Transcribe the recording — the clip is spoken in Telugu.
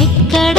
ఎక్కడ